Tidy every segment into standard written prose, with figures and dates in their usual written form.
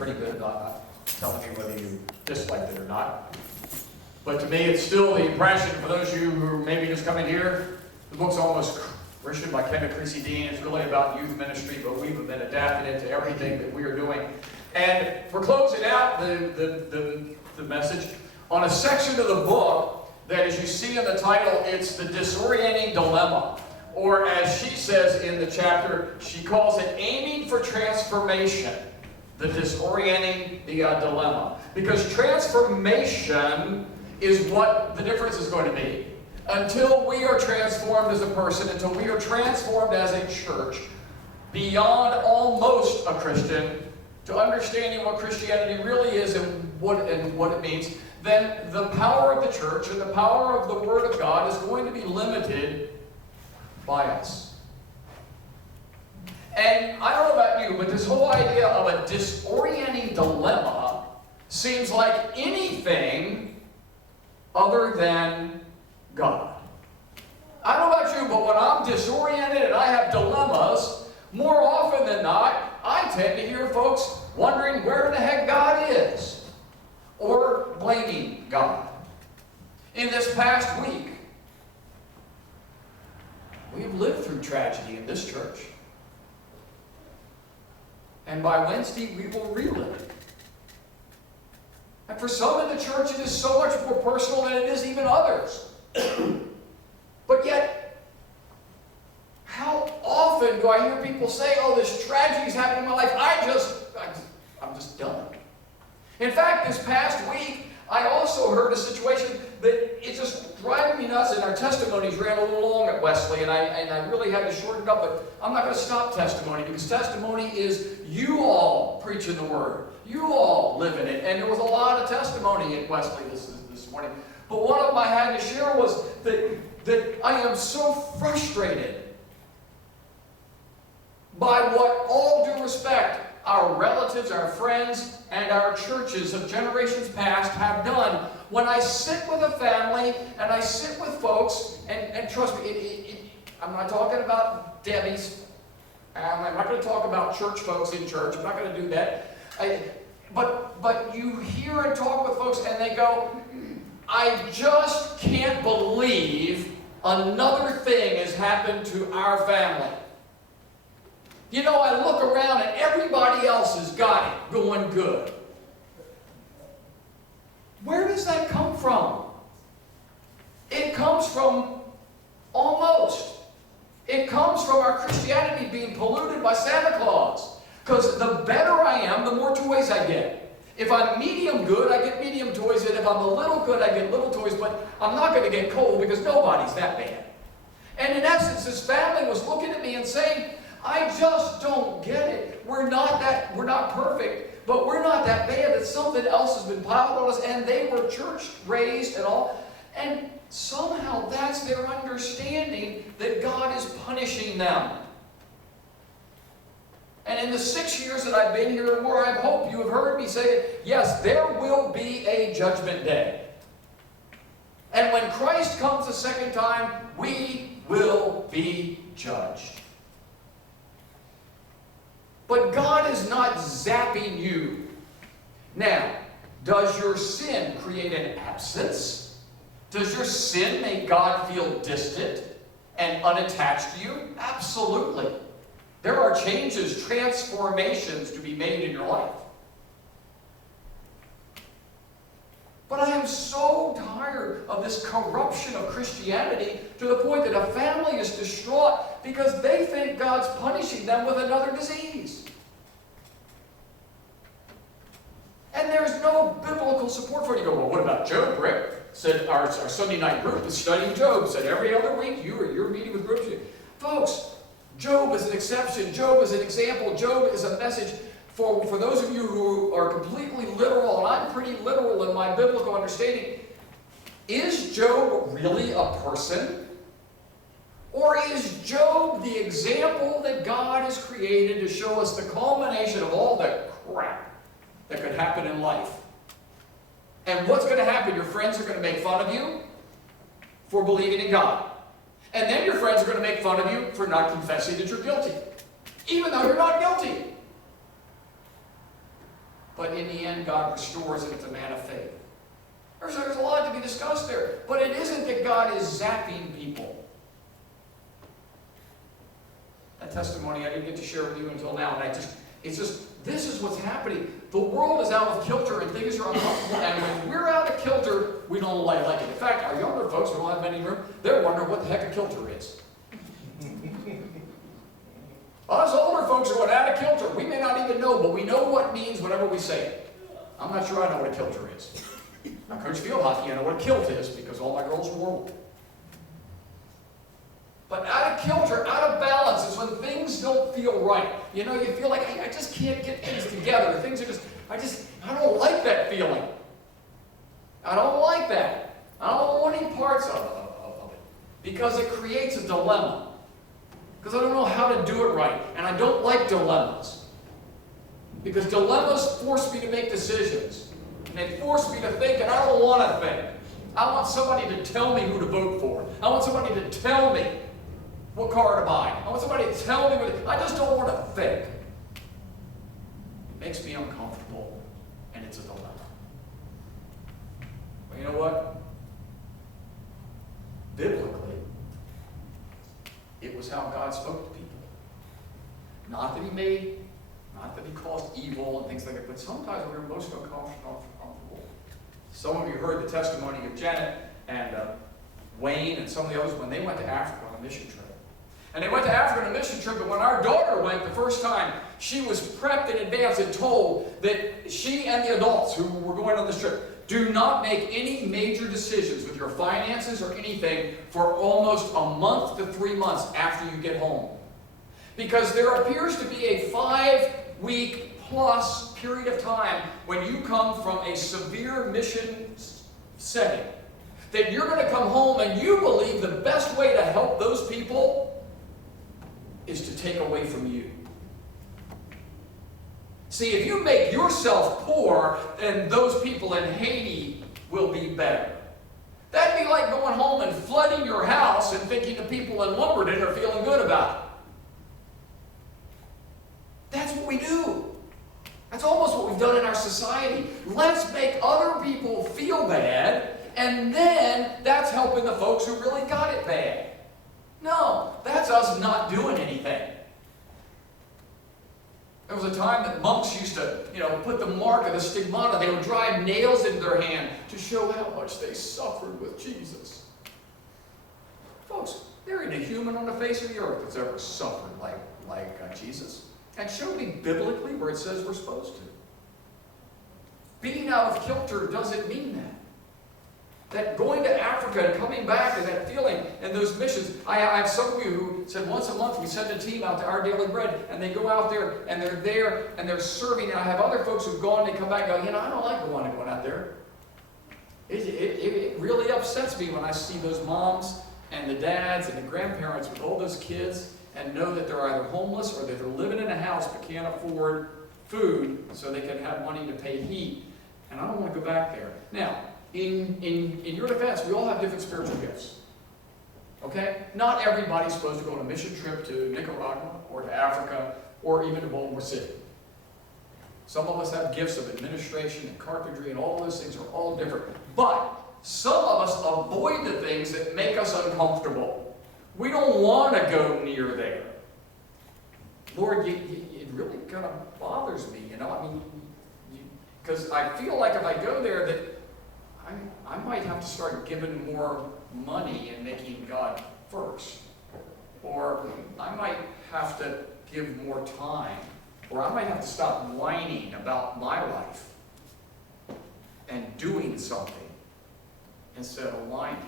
pretty good about not telling me whether you disliked it or not. But to me, it's still the impression, for those of you who maybe just come in here, the book's almost Christian by Kevin Creasy Dean. It's really about youth ministry, but we've been adapting it to everything that we are doing. And for closing out the message, on a section of the book that, as you see in the title, it's the Disorienting Dilemma. Or as she says in the chapter, she calls it Aiming for Transformation. The Disorienting Dilemma. Because transformation is what the difference is going to be. Until we are transformed as a person, until we are transformed as a church, beyond almost a Christian, to understanding what Christianity really is and what it means, then the power of the church and the power of the Word of God is going to be limited by us. And I don't know about you, but this whole idea of a disorienting dilemma seems like anything other than God. I don't know about you, but when I'm disoriented and I have dilemmas, more often than not, I tend to hear folks wondering where the heck God is, or blaming God. In this past week, we've lived through tragedy in this church. And by Wednesday, we will relive it. And for some in the church, it is so much more personal than it is even others. But yet, how often do I hear people say, oh, this tragedy is happening in my life, I'm just done. In fact, this past week, I also heard a situation that it's just driving me nuts, and our testimonies ran a little long at Wesley, and I really had to shorten it up, but I'm not going to stop testimony, because testimony is you all preaching the Word. You all living it. And there was a lot of testimony at Wesley this morning. But one of them I had to share was that I am so frustrated by what, all due respect, our relatives, our friends, and our churches of generations past have done. When I sit with a family and I sit with folks, and trust me, I'm not talking about Debbie's. I'm not going to talk about church folks in church. I'm not going to do that. But you hear and talk with folks and they go, I just can't believe another thing has happened to our family. You know, I look around and everybody else has got it going good. Where does that come from? It comes from almost. It comes from our Christianity being polluted by Santa Claus. Because the better I am, the more toys I get. If I'm medium good, I get medium toys, and if I'm a little good, I get little toys, but I'm not going to get cold because nobody's that bad. And in essence, this family was looking at me and saying, I just don't get it. We're not perfect, but we're not that bad that something else has been piled on us, and they were church raised and all. And somehow that's their understanding that God is punishing them. And in the 6 years that I've been here and more, I hope you have heard me say, yes, there will be a judgment day. And when Christ comes a second time, we will be judged. But God is not zapping you. Now, does your sin create an absence? Does your sin make God feel distant and unattached to you? Absolutely. There are changes, transformations to be made in your life. But I am so tired of this corruption of Christianity to the point that a family is distraught because they think God's punishing them with another disease. And there's no biblical support for it. You go, well, what about Job, Rick? Said our Sunday night group is studying Job. Said every other week you're meeting with groups. Folks, Job is an exception. Job is an example. Job is a message for those of you who are completely literal, and I'm pretty literal in my biblical understanding. Is Job really a person? Or is Job the example that God has created to show us the culmination of all the crap that could happen in life? And what's going to happen? Your friends are going to make fun of you for believing in God. And then your friends are going to make fun of you for not confessing that you're guilty, even though you're not guilty. but in the end, God restores it. It's a man of faith. There's a lot to be discussed there. But it isn't that God is zapping people. That testimony I didn't get to share with you until now. And it's just, this is what's happening. The world is out of kilter and things are uncomfortable. And when we're out of kilter, we don't like it. In fact, our younger folks who don't have many room, they're wondering what the heck a kilter is. Us older folks are going out of kilter. We may not even know, but we know what it means whenever we say it. I'm not sure I know what a kilter is. I coach field hockey, I know what a kilt is because all my girls are women. But out of kilter, out of balance is when things don't feel right. You know, you feel like, hey, I just can't get things together. Things are just, I don't like that feeling. I don't like that. I don't want any parts of it. Because it creates a dilemma. Because I don't know how to do it right. And I don't like dilemmas. Because dilemmas force me to make decisions. And they force me to think, and I don't want to think. I want somebody to tell me who to vote for. I want somebody to tell me what car to buy. I want somebody to tell me what I just don't want to think. It makes me uncomfortable, and it's a dilemma. But you know what? Biblically, it was how God spoke to people. Not that he caused evil and things like that, but sometimes we're most uncomfortable. Some of you heard the testimony of Janet and Wayne and some of the others when they went to Africa on a mission trip. And they went to Africa on a mission trip, but when our daughter went the first time, she was prepped in advance and told that she and the adults who were going on this trip, do not make any major decisions with your finances or anything for almost a month to 3 months after you get home. Because there appears to be a 5-week plus period of time when you come from a severe mission setting that you're going to come home and you believe the best way to help those people is to take away from you. See, if you make yourself poor, then those people in Haiti will be better. That'd be like going home and flooding your house and thinking the people in Lumberton are feeling good about it. That's what we do. That's almost what we've done in our society. Let's make other people feel bad, and then that's helping the folks who really got it bad. No, that's us not doing anything. There was a time that monks used to, put the mark of the stigmata. They would drive nails into their hand to show how much they suffered with Jesus. Folks, there ain't a human on the face of the earth that's ever suffered like Jesus. And show me biblically where it says we're supposed to. Being out of kilter doesn't mean that. That going to Africa and coming back and that feeling and those missions. I have some of you who said once a month we send a team out to Our Daily Bread and they go out there and they're serving. And I have other folks who've gone and they come back and go, I don't like going out there. It really upsets me when I see those moms and the dads and the grandparents with all those kids and know that they're either homeless or that they're living in a house but can't afford food so they can have money to pay heat. And I don't want to go back there. Now, in your defense, we all have different spiritual gifts. Okay? Not everybody's supposed to go on a mission trip to Nicaragua or to Africa or even to Baltimore City. Some of us have gifts of administration and carpentry, and all those things are all different. But some of us avoid the things that make us uncomfortable. We don't want to go near there. Lord, it really kind of bothers me, because I feel like if I go there that I might have to start giving more money and making God first. Or I might have to give more time. Or I might have to stop whining about my life and doing something instead of whining.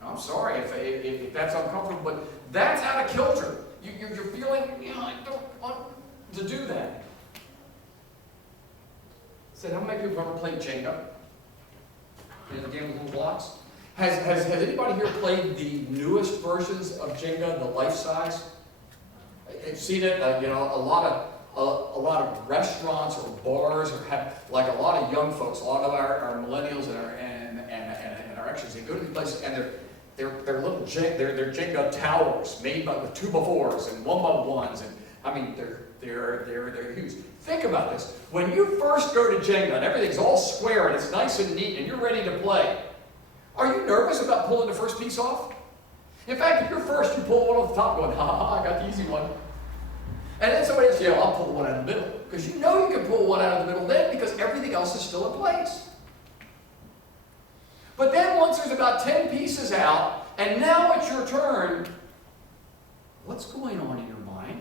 Now, I'm sorry if that's uncomfortable, but that's out of kilter. You're feeling, I don't want to do that. I said, how many people ever played Jenga? In the game of little blocks? Has anybody here played the newest versions of Jenga, the life size? You've seen it. A lot of restaurants or bars or have like a lot of young folks, a lot of our millennials and our extras. They go to these places and they're little they're Jenga towers made with 2x4s and 1x1s, and they're huge. Think about this. When you first go to Jenga and everything's all square and it's nice and neat and you're ready to play, are you nervous about pulling the first piece off? In fact, if you're first, you pull one off the top going, ha ha ha, I got the easy one. And then somebody else, yeah, I'll pull one out of the middle. Because you know you can pull one out of the middle then because everything else is still in place. But then once there's about 10 pieces out, and now it's your turn, what's going on in your mind?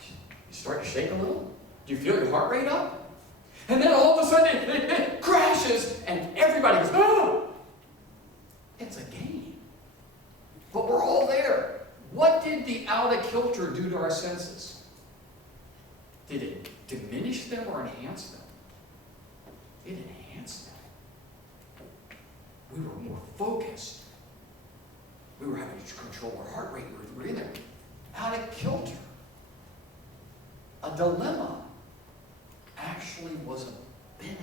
You start to shake a little? Do you feel your heart rate up? And then all of a sudden it crashes and everybody goes, oh! It's a game. But we're all there. What did the out of kilter do to our senses? Did it diminish them or enhance them? It enhanced them. We were more focused. We were having to control our heart rate. We were in there. Out of kilter. A dilemma actually was a benefit.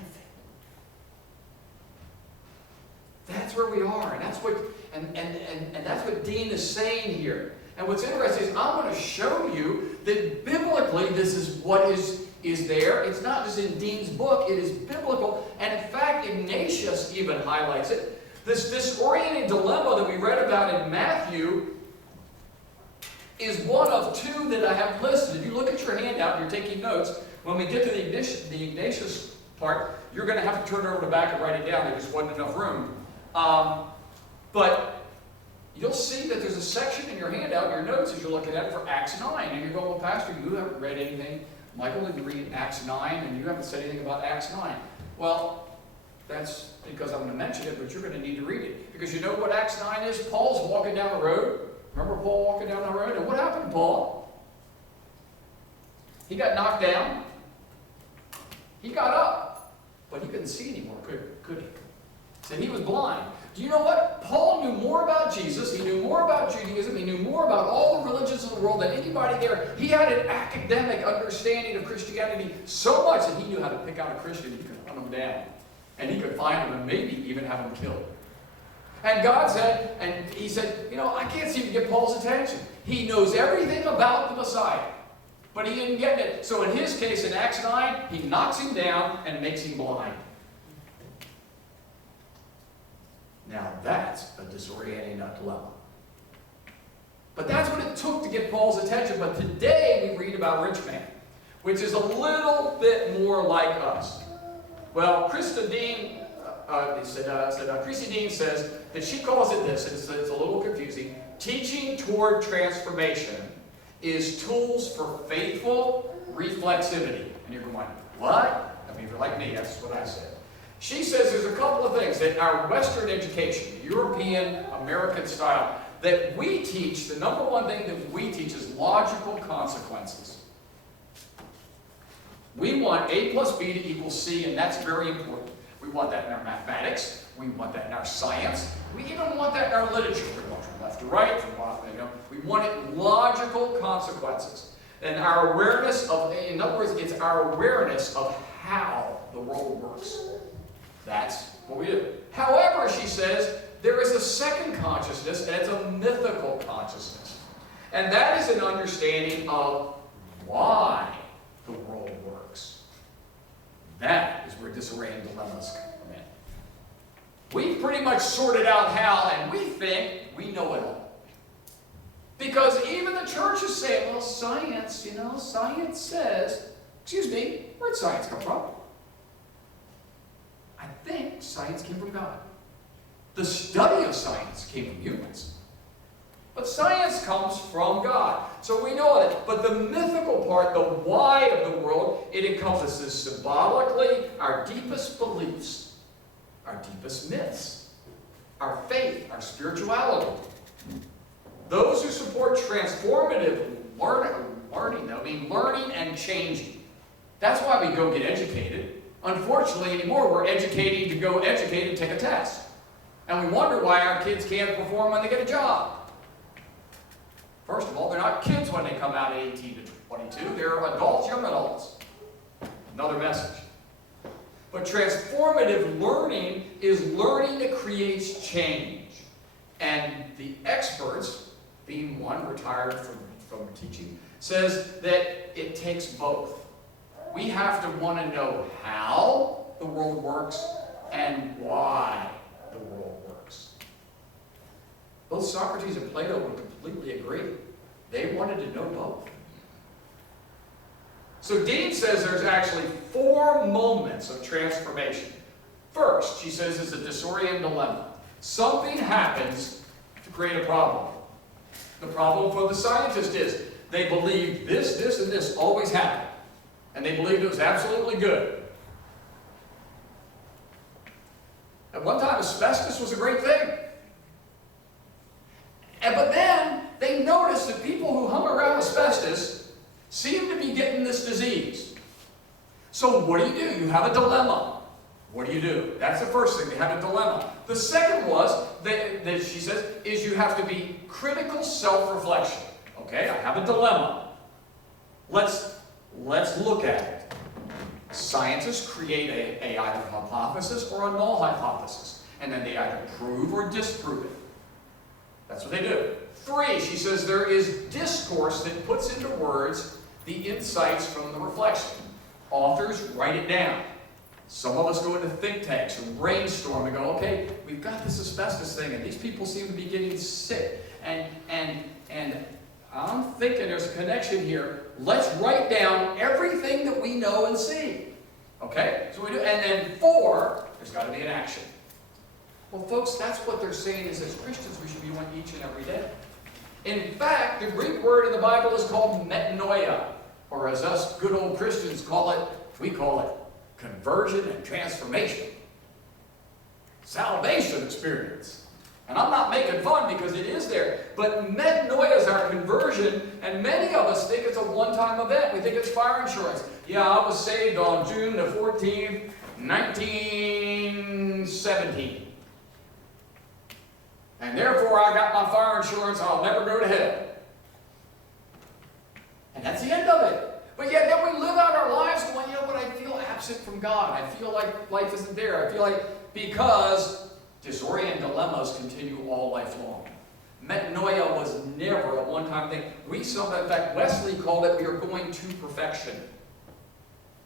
That's where we are, and that's what that's what Dean is saying here. And what's interesting is I'm going to show you that biblically this is what is there. It's not just in Dean's book, it is biblical. And in fact, Ignatius even highlights it. This disorienting dilemma that we read about in Matthew is one of two that I have listed. If you look at your handout and you're taking notes, when we get to the Ignatius part, you're going to have to turn over the back and write it down. There just wasn't enough room. But you'll see that there's a section in your handout, in your notes, as you're looking at it, for Acts 9. And you're going, well, Pastor, you haven't read anything. Michael didn't read Acts 9, and you haven't said anything about Acts 9. Well, that's because I'm going to mention it, but you're going to need to read it. Because you know what Acts 9 is? Paul's walking down the road. Remember Paul walking down the road? And what happened to Paul? He got knocked down. He got up. But he couldn't see anymore, could he? Said he was blind. Do you know what? Paul knew more about Jesus. He knew more about Judaism. He knew more about all the religions of the world than anybody there. He had an academic understanding of Christianity so much that he knew how to pick out a Christian. He could hunt them down. And he could find them and maybe even have them killed. And God said, and he said, you know, I can't seem to get Paul's attention. He knows everything about the Messiah. But he didn't get it. So in his case, in Acts 9, he knocks him down and makes him blind. Now that's a disorienting dilemma. But that's what it took to get Paul's attention. But today we read about rich man, which is a little bit more like us. Well, Chrissy Dean says that she calls it this, and it's a little confusing. Teaching toward transformation is tools for faithful reflexivity. And you're going, what? I mean, if you're like me, that's what I said. She says there's a couple of things that our Western education, European, American style, that we teach, the number one thing that we teach is logical consequences. We want A plus B to equal C, and that's very important. We want that in our mathematics. We want that in our science. We even want that in our literature. We want from left to right, we want it logical consequences. And our awareness of, in other words, it's our awareness of how the world works. That's what we do. However, she says, there is a second consciousness, and it's a mythical consciousness. And that is an understanding of why the world works. That is where disorienting dilemmas come in. We've pretty much sorted out how, and we think we know it all. Because even the church is saying, well, science, science says, excuse me, where'd science come from? I think science came from God. The study of science came from humans. But science comes from God. So we know that. But the mythical part, the why of the world, it encompasses symbolically our deepest beliefs, our deepest myths, our faith, our spirituality. Those who support transformative learning and changing. That's why we go get educated. Unfortunately, anymore, we're educating to go educate and take a test. And we wonder why our kids can't perform when they get a job. First of all, they're not kids when they come out at 18 to 22. They're adults, young adults. Another message. But transformative learning is learning that creates change. And the experts, being one retired from teaching, says that it takes both. We have to want to know how the world works and why the world works. Both Socrates and Plato would completely agree. They wanted to know both. So Dean says there's actually 4 moments of transformation. First, she says, is a Dorsey dilemma. Something happens to create a problem. The problem for the scientist is they believed this, this, and this always happened. And they believed it was absolutely good. At one time, asbestos was a great thing. But then they noticed that people who hung around asbestos seemed to be getting this disease. So what do? You have a dilemma. What do? That's the first thing. They had a dilemma. The second was, that she says, is you have to be critical self-reflection. Okay, I have a dilemma. Let's look at it. Scientists create a either hypothesis or a null hypothesis. And then they either prove or disprove it. That's what they do. 3, she says, there is discourse that puts into words the insights from the reflection. Authors write it down. Some of us go into think tanks and brainstorm and go, okay, we've got this asbestos thing and these people seem to be getting sick. And I'm thinking there's a connection here. Let's write down everything that we know and see. Okay? So we do. And then 4, there's got to be an action. Well, folks, that's what they're saying is as Christians we should be doing each and every day. In fact, the Greek word in the Bible is called metanoia, or as us good old Christians call it, we call it conversion and transformation. Salvation experience. And I'm not making fun because it is there, but metanoia is our conversion, and many of us think it's a one-time event. We think it's fire insurance. Yeah, I was saved on June the 14th, 1917. And therefore I got my fire insurance, I'll never go to hell. And that's the end of it. But yet then we live out our lives going, you know what, I feel absent from God. I feel like life isn't there. I feel like, because disorienting dilemmas continue all life long. Metanoia was never a one-time thing. In fact, Wesley called it, we are going to perfection.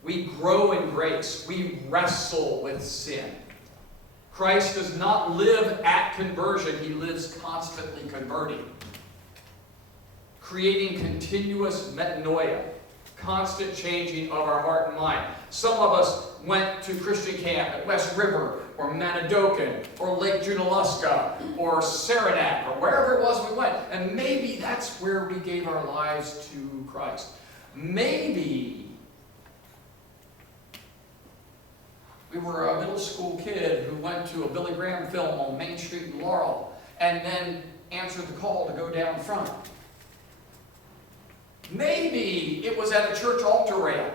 We grow in grace. We wrestle with sin. Christ does not live at conversion. He lives constantly converting. Creating continuous metanoia. Constant changing of our heart and mind. Some of us went to Christian camp at West River, or Manadokan, or Lake Junaluska, or Saranac, or wherever it was we went. And maybe that's where we gave our lives to Christ. Maybe we were a middle school kid who went to a Billy Graham film on Main Street in Laurel, and then answered the call to go down front. Maybe it was at a church altar rail.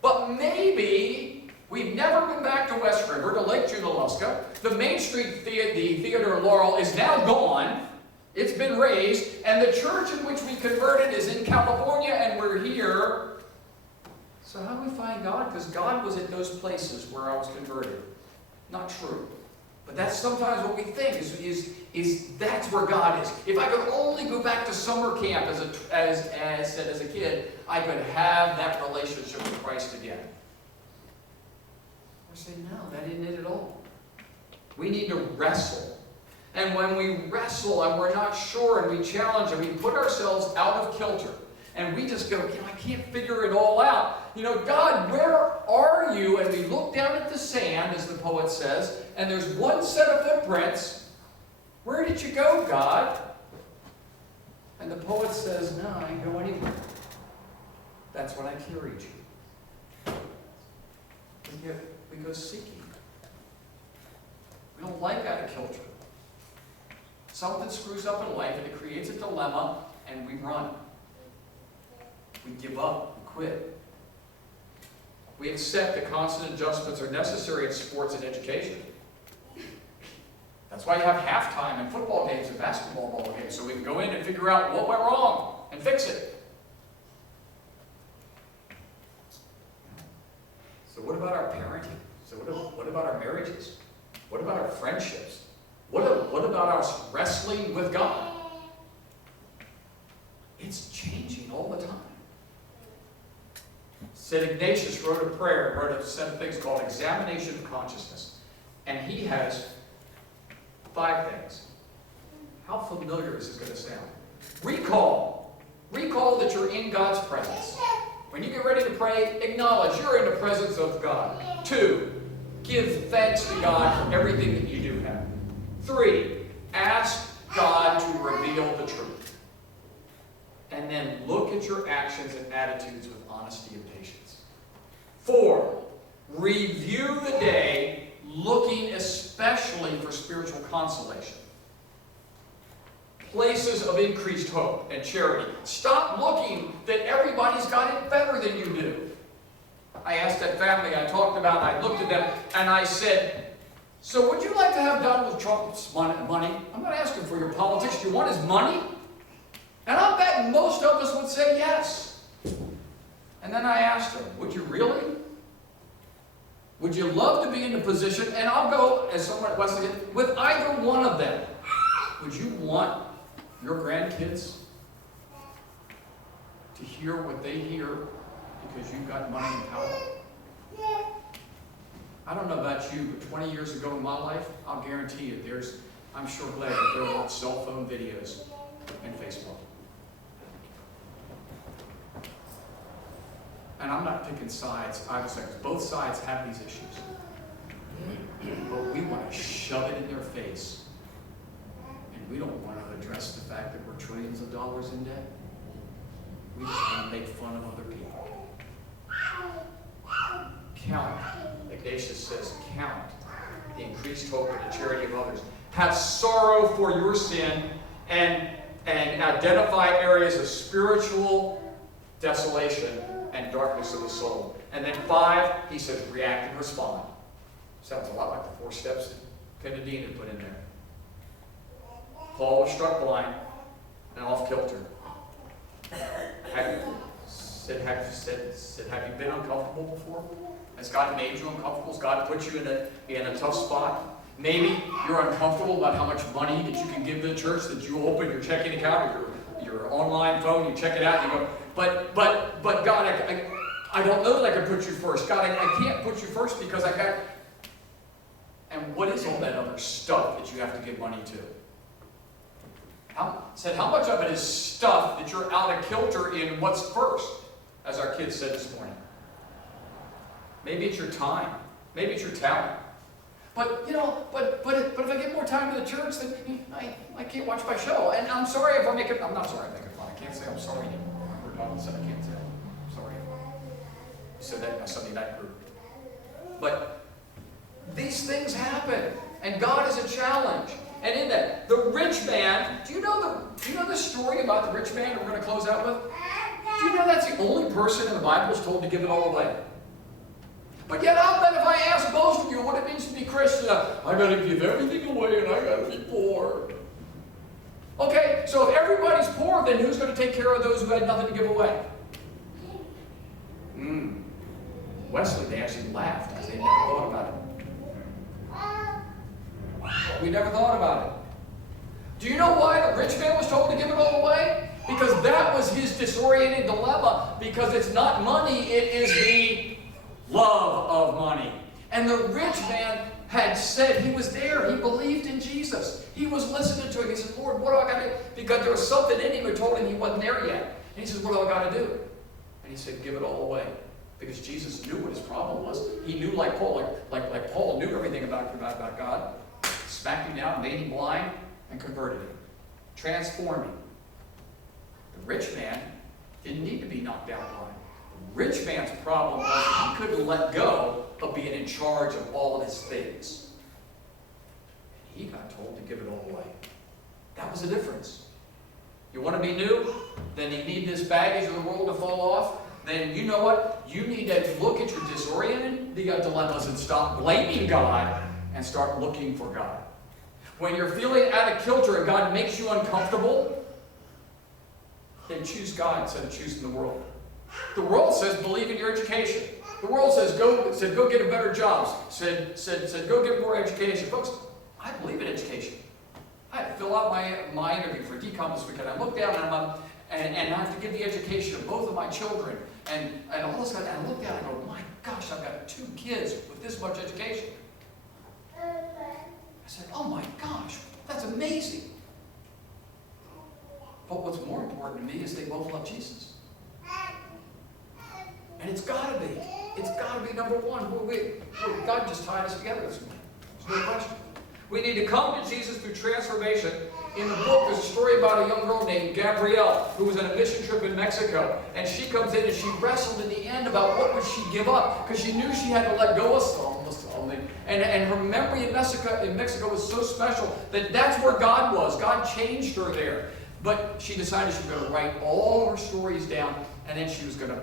But maybe we've never been back to West River, to Lake Junaluska. The Main Street Theater in Laurel is now gone. It's been razed. And the church in which we converted is in California, and we're here. So how do we find God? Because God was at those places where I was converted. Not true. But that's sometimes what we think, is that's where God is. If I could only go back to summer camp as a kid, I could have that relationship with Christ again. We're saying, no, that isn't it at all. We need to wrestle. And when we wrestle and we're not sure and we challenge and we put ourselves out of kilter, and we just go, I can't figure it all out. God, where are you? And we look down at the sand, as the poet says, and there's one set of footprints. Where did you go, God? And the poet says, no, I didn't go anywhere. That's when I carried you. We go seeking. We don't like out of kilter. Something screws up in life and it creates a dilemma, and we run. We give up, we quit. We accept that constant adjustments are necessary in sports and education. That's why you have halftime in football games and basketball ball games, so we can go in and figure out what went wrong and fix it. So what about our parenting? So what about our marriages? What about our friendships? What about us wrestling with God? It's changing. St. Ignatius wrote a prayer, wrote a set of things called examination of consciousness. And he has 5 things. How familiar is this going to sound? Recall. Recall that you're in God's presence. When you get ready to pray, acknowledge you're in the presence of God. 2, give thanks to God for everything that you do have. 3, ask God to reveal the truth. And then look at your actions and attitudes with honesty and patience. 4, review the day, looking especially for spiritual consolation. Places of increased hope and charity. Stop looking that everybody's got it better than you do. I asked that family I talked about, I looked at them, and I said, so would you like to have done with Trump's money? I'm not asking for your politics. Do you want his money? And I'll bet most of us would say yes. And then I asked them, would you really? Would you love to be in the position, and I'll go, as someone at Wesley, with either one of them. Would you want your grandkids to hear what they hear because you've got money and power? I don't know about you, but 20 years ago in my life, I'll guarantee you I'm sure glad that there weren't cell phone videos and Facebook. And I'm not picking sides, obviously, because both sides have these issues. But we want to shove it in their face. And we don't want to address the fact that we're trillions of dollars in debt. We just want to make fun of other people. Count. Ignatius says, count the increased hope and the charity of others. Have sorrow for your sin and identify areas of spiritual desolation and darkness of the soul. And then 5, he says, react and respond. Sounds a lot like the 4 steps that Kennedy had put in there. Paul was struck blind and off kilter. Have you been uncomfortable before? Has God made you uncomfortable? Has God put you in a tough spot? Maybe you're uncomfortable about how much money that you can give to the church, that you open your checking account or your online phone, you check it out, and you go, but God, I don't know that I can put you first. God, I can't put you first because I got... And what is all that other stuff that you have to give money to? How much of it is stuff that you're out of kilter in what's first, as our kids said this morning? Maybe it's your time. Maybe it's your talent. But if I get more time in the church, then I can't watch my show. And I'm sorry if I make it. I'm not sorry if I make it fun. I can't say I'm sorry anymore. Donald said I can't say I'm sorry. He said that in my Sunday night group. But these things happen, and God is a challenge. And in that, the rich man. Do you know the story about the rich man that we're going to close out with? Do you know that's the only person in the Bible is told to give it all away? But yet, I'll bet if I ask most of you what it means to be Christian, I got to give everything away and I got to be poor. Okay, so if everybody's poor, then who's going to take care of those who had nothing to give away? Wesley, they actually laughed because they never thought about it. We never thought about it. Do you know why the rich man was told to give it all away? Because that was his disorienting dilemma. Because it's not money, it is the love of money. And the rich man had said he was there. He believed in Jesus. He was listening to him. He said, Lord, what do I got to do? Because there was something in him that told him he wasn't there yet. And he said, what do I got to do? And he said, give it all away. Because Jesus knew what his problem was. He knew, like Paul, like Paul knew everything about God. Smacked him down, made him blind, and converted him. Transformed him. The rich man didn't need to be knocked down blind. The rich man's problem was he couldn't let go of being in charge of all of his things. And he got told to give it all away. That was the difference. You want to be new? Then you need this baggage of the world to fall off? Then you know what? You need to look at your disoriented dilemmas and stop blaming God and start looking for God. When you're feeling out of kilter and God makes you uncomfortable, then choose God instead of choosing the world. The world says believe in your education. The world says go get a better job. Said go get more education. Folks, I believe in education. I had to fill out my interview for decom this weekend. I looked down and I have to give the education of both of my children. And all of a sudden, I looked at it and I go, my gosh, I've got 2 kids with this much education. I said, oh my gosh, that's amazing. But what's more important to me is they both love Jesus. And it's got to be. It's got to be number one. God just tied us together this morning. There's no question. We need to come to Jesus through transformation. In the book, there's a story about a young girl named Gabrielle who was on a mission trip in Mexico. And she comes in and she wrestled in the end about what would she give up. Because she knew she had to let go of something. And her memory in Mexico was so special that that's where God was. God changed her there. But she decided she was going to write all her stories down. And then she was going to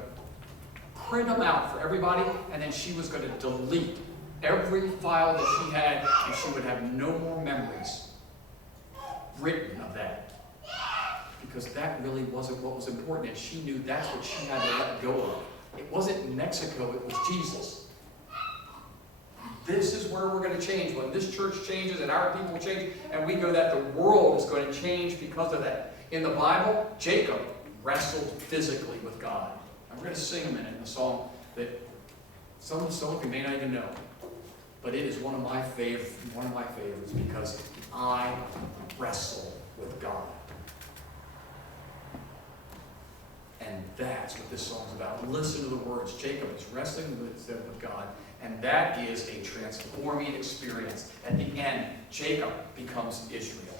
print them out for everybody. And then she was going to delete every file that she had. And she would have no more memories written of that, because that really wasn't what was important, and she knew that's what she had to let go of. It wasn't Mexico, it was Jesus. This is where we're going to change. When this church changes and our people change and we go, that the world is going to change because of that. In the Bible, Jacob wrestled physically with God. I'm going to sing a minute in a song that some of you may not even know, but it is one of my favorites because I wrestle with God. And that's what this song's about. Listen to the words. Jacob is wrestling with God, and that is a transforming experience. At the end, Jacob becomes Israel.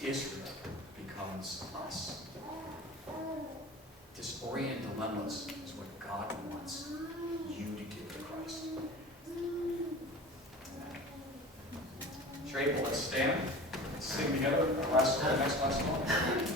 Israel becomes us. Disorienting dilemmas is what God wants you to give to Christ. Trey, let's stand. Let's sing together. Our next last song.